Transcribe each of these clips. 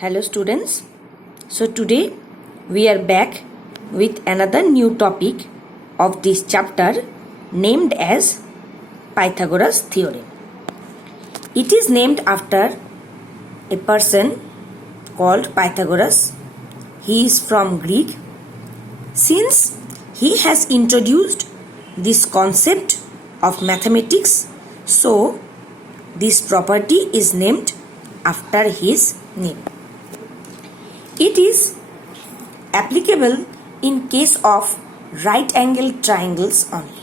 Hello students. So today we are back with another new topic of this chapter named as Pythagoras theorem. It is named after a person called Pythagoras. He is from Greek. Since he has introduced this concept of mathematics, so this property is named after his name. It is applicable in case of right angled triangles only.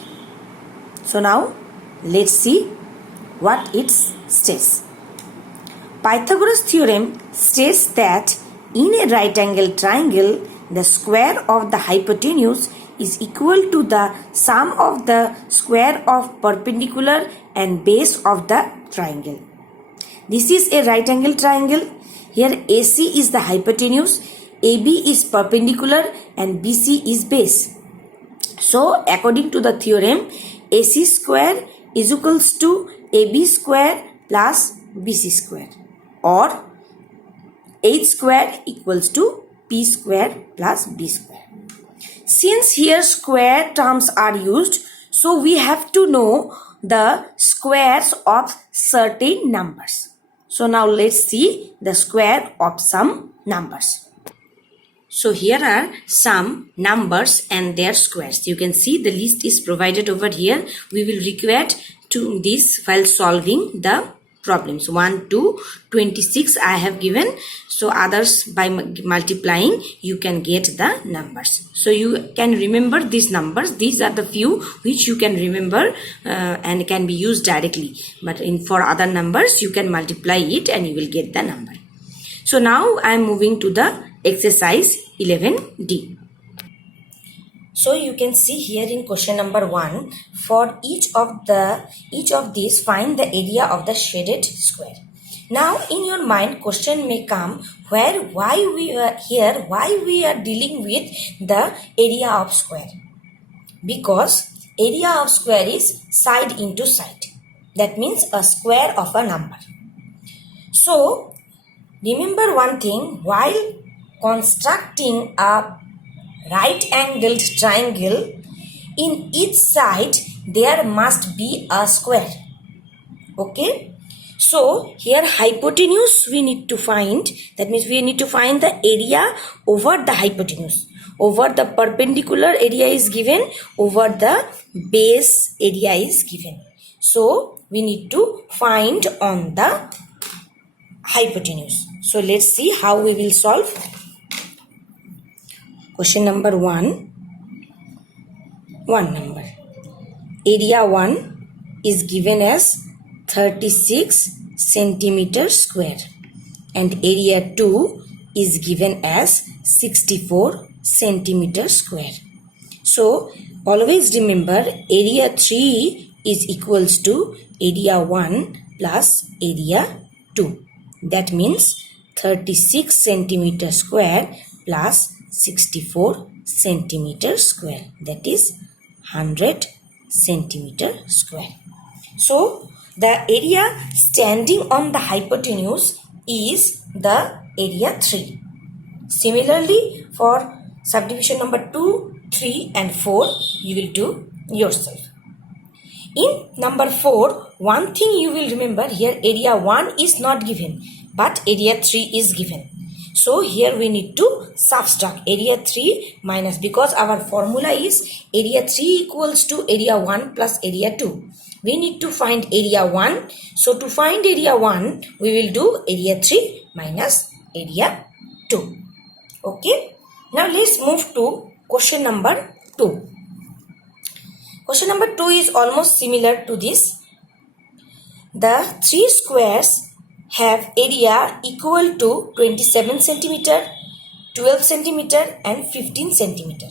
So now let's see what it states. Pythagoras theorem states that in a right angled triangle, the square of the hypotenuse is equal to the sum of the square of perpendicular and base of the triangle. This is a right angled triangle. Here AC is the hypotenuse, AB is perpendicular and BC is base. So according to the theorem, AC square is equals to AB square plus BC square, or H square equals to P square plus B square. Since here square terms are used, so we have to know the squares of certain numbers. So now let's see the square of some numbers. So here are some numbers and their squares. You can see the list is provided over here. We will require to this while solving the problems. 1 to 26 I have given. So others by multiplying you can get the numbers. So you can remember these numbers. These are the few which you can remember and can be used directly. But for other numbers you can multiply it and you will get the number. So now I am moving to the exercise 11D. So you can see here in question number 1, for each of these find the area of the shaded square. Now in your mind question may come why we are dealing with the area of square. Because area of square is side into side. That means a square of a number. So remember one thing, while constructing a right angled triangle, in each side there must be a square. Okay, so here hypotenuse we need to find. That means we need to find the area over the hypotenuse. Over the perpendicular area is given, over the base area is given. So we need to find on the hypotenuse. So let's see how we will solve. Question number 1 number. Area 1 is given as 36 centimeter square and area 2 is given as 64 centimeter square. So always remember area 3 is equals to area 1 plus area 2. That means 36 centimeter square plus 64 centimeter square, that is 100 centimeter square. So the area standing on the hypotenuse is the area 3. Similarly for subdivision number 2, 3 and 4 you will do yourself. In number 4, one thing you will remember, here area 1 is not given but area 3 is given. So here we need to subtract area 3 minus, because our formula is area 3 equals to area 1 plus area 2. We need to find area 1. So to find area 1, we will do area 3 minus area 2. Okay. Now let's move to question number 2. Question number 2 is almost similar to this. The three squares have area equal to 27 centimeter, 12 centimeter and 15 centimeter.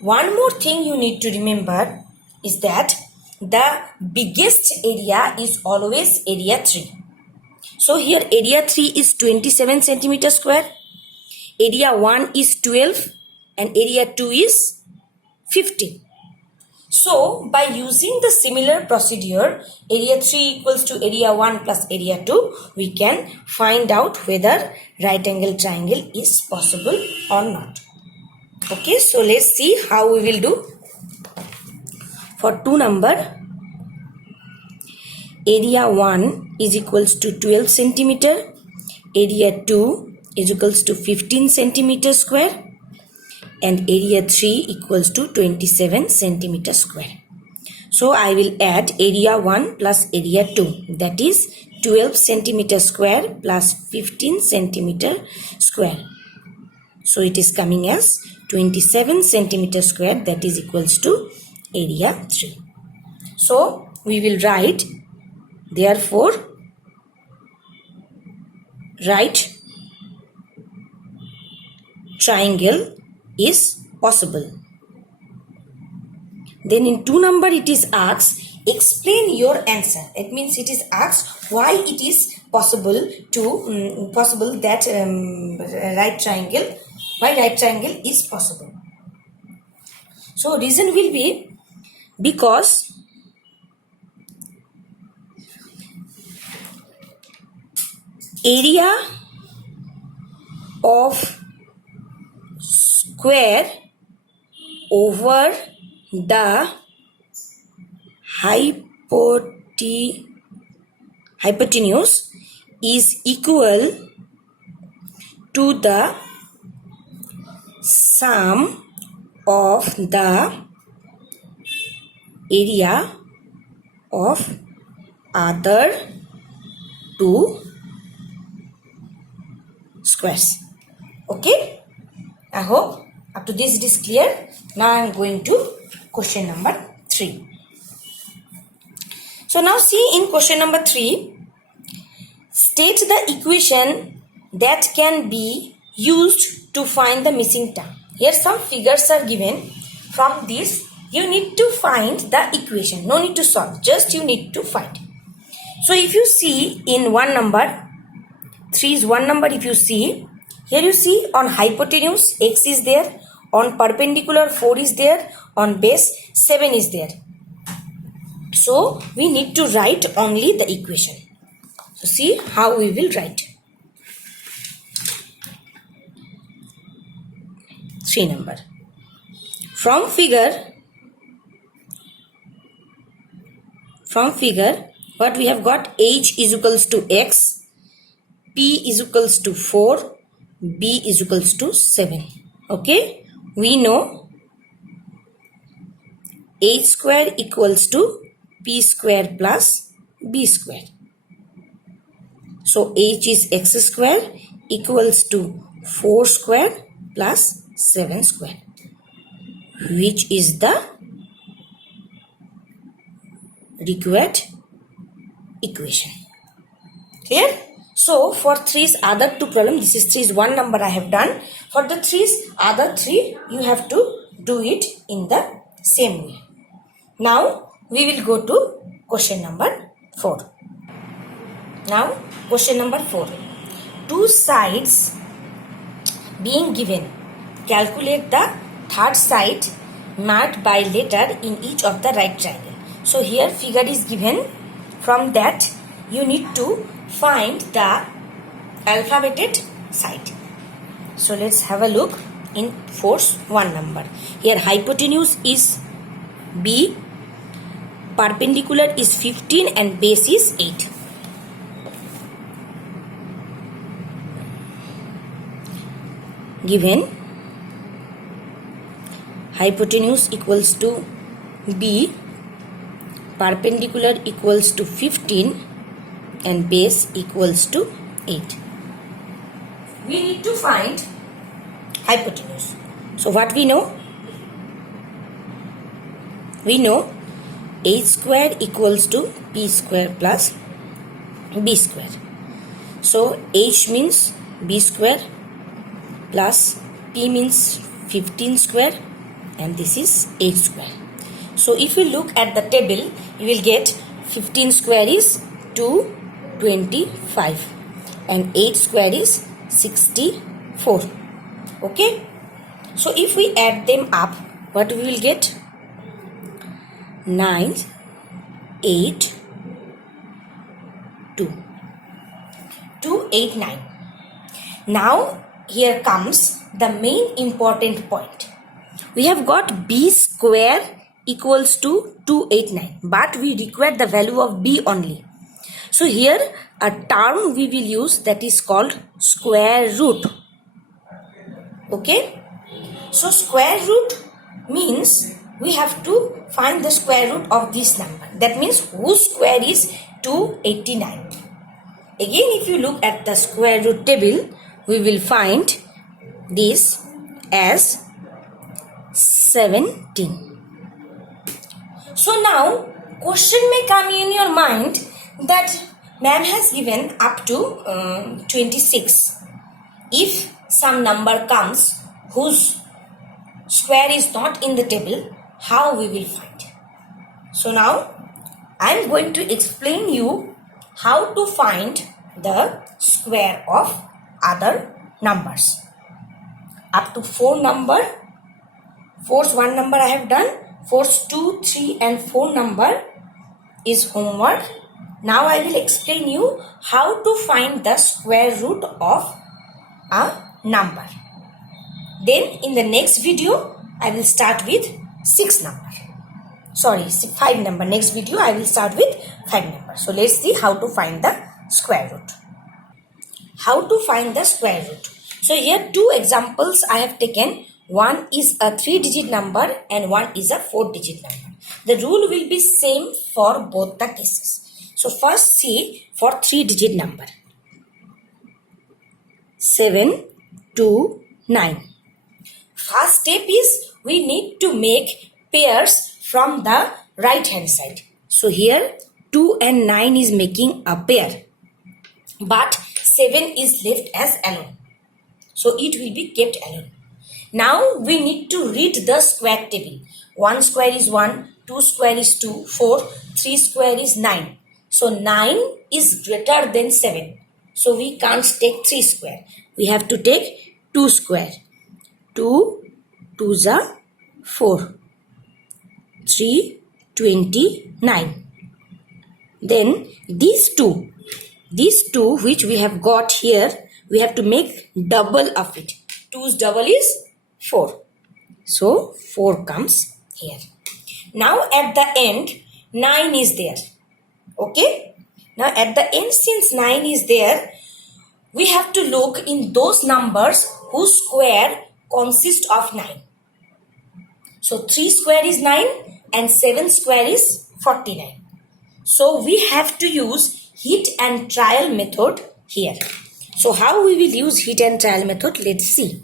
One more thing you need to remember is that the biggest area is always area 3. So here area 3 is 27 centimeter square, area 1 is 12 and area 2 is 15. So by using the similar procedure, area 3 equals to area 1 plus area 2, we can find out whether right angle triangle is possible or not. Okay, so let's see how we will do. For 2 number, area 1 is equals to 12 centimeter, area 2 is equals to 15 centimeter square, and area 3 equals to 27 centimeter square. So I will add area 1 plus area 2, that is 12 centimeter square plus 15 centimeter square. So it is coming as 27 centimeter square, that is equals to area 3. So we will write, therefore right triangle is possible. Then in 2 number it is asked, explain your answer. It means it is asked why it is possible to possible that right triangle, why right triangle is possible. So reason will be because area of square over the hypotenuse is equal to the sum of the area of other two squares. Okay, I hope up to this it is clear. Now I am going to question number 3. So now see in question number 3, state the equation that can be used to find the missing term. Here some figures are given. From this you need to find the equation. No need to solve, just you need to find. So if you see in 1 number, 3 is 1 number. If you see, here you see on hypotenuse x is there, on perpendicular 4 is there, on base 7 is there. So we need to write only the equation. So see how we will write. 3 number. From figure what we have got, h is equals to x, p is equals to 4, b is equals to 7. Okay, we know h square equals to p square plus b square. So h is x square equals to 4 square plus 7 square, which is the required equation. Clear? So for 3's other 2 problem, this is 3's 1 number I have done. For the 3's other 3, you have to do it in the same way. Now we will go to question number 4. Now question number 4. 2 sides being given. Calculate the third side marked by letter in each of the right triangle. So here figure is given. From that you need to find the alphabeted side. So let's have a look in 4's 1 number. Here hypotenuse is b, perpendicular is 15 and base is 8. Given hypotenuse equals to b, perpendicular equals to 15 and base equals to 8. We need to find hypotenuse. So what we know? We know h square equals to p square plus b square. So h means b square plus p means 15 square and this is 8 square. So if you look at the table, you will get 15 square is 225 and 8 square is 64. Okay. So if we add them up, what we will get? 9, 8, 2. 2, 8, 9. Now here comes the main important point. We have got b square equals to 289, but we require the value of b only. So here a term we will use that is called square root. Okay, so square root means we have to find the square root of this number. That means whose square is 289. Again, if you look at the square root table, we will find this as 17. So now question may come in your mind that ma'am has given up to 26. If some number comes whose square is not in the table, how we will find? So now I am going to explain you how to find the square of other numbers. Up to 4 number, force 1 number I have done, force 2, 3 and 4 number is homework. Now I will explain you how to find the square root of a number. Then in the next video I will start with 5 number. Next video I will start with 5 number. So let's see how to find the square root. How to find the square root. So here 2 examples I have taken. One is a 3-digit number and one is a 4-digit number. The rule will be same for both the cases. So first see for 3-digit number. 7, 2, 9. First step is we need to make pairs from the right hand side. So here 2 and 9 is making a pair, but 7 is left as alone. So it will be kept alone. Now we need to read the square table. 1 square is 1, 2 square is 2, 4, 3 square is 9. So 9 is greater than 7. So we can't take 3 square. We have to take 2 square. 2, 2s are 4. 3, 29. Then these two which we have got here, we have to make double of it. 2's double is 4. So 4 comes here. Now at the end 9 is there. Okay. Now at the end, since 9 is there, we have to look in those numbers whose square consists of 9. So 3 square is 9 and 7 square is 49. So we have to use hit and trial method here. So how we will use hit and trial method? Let's see.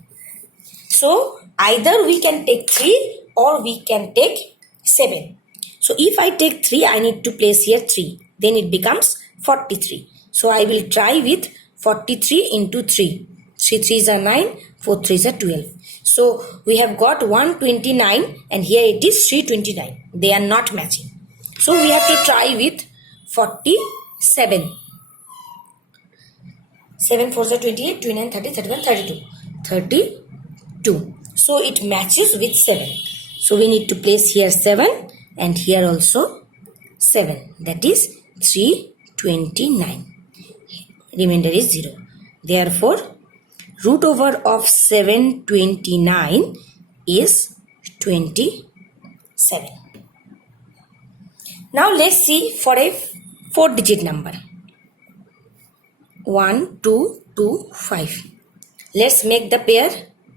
So either we can take 3 or we can take 7. So if I take 3, I need to place here 3. Then it becomes 43. So I will try with 43 into 3. 3 3s are 9, 4 3s are 12. So we have got 129 and here it is 329. They are not matching. So we have to try with 47. 7 4s are 28, 29, 30, 31, 32. 32. So it matches with 7. So we need to place here 7 and here also 7. That is 329. Remainder is 0. Therefore, root over of 729 is 27. Now let's see for a 4-digit number. 1, 2, 2, 5. Let's make the pair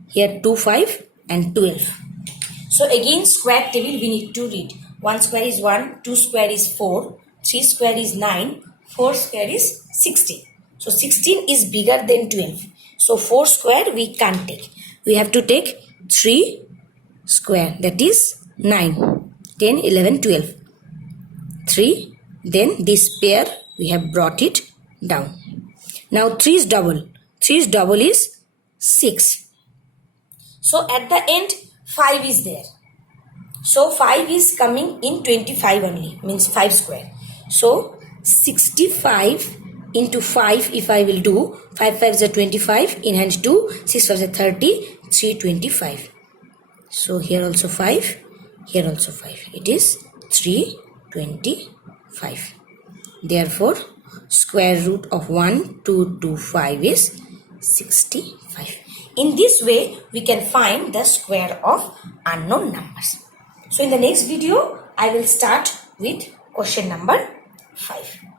here 2, 5 and 12. So again square table we need to read. 1 square is 1, 2 square is 4, 3 square is 9, 4 square is 16. So 16 is bigger than 12. So 4 square we can't take. We have to take 3 square, that is 9, 10, 11, 12. 3. Then this pair we have brought it down. Now 3 is double. 3 is double is 6. So at the end 5 is there. So 5 is coming in 25 only, means 5 square. So 65 into 5 if I will do, 5 5s are 25, in hand 2, 6 5s are 30, 325. So here also 5, here also 5. It is 325. Therefore, square root of 1225 is 65. In this way, we can find the square of unknown numbers. So, in the next video, I will start with question number 5.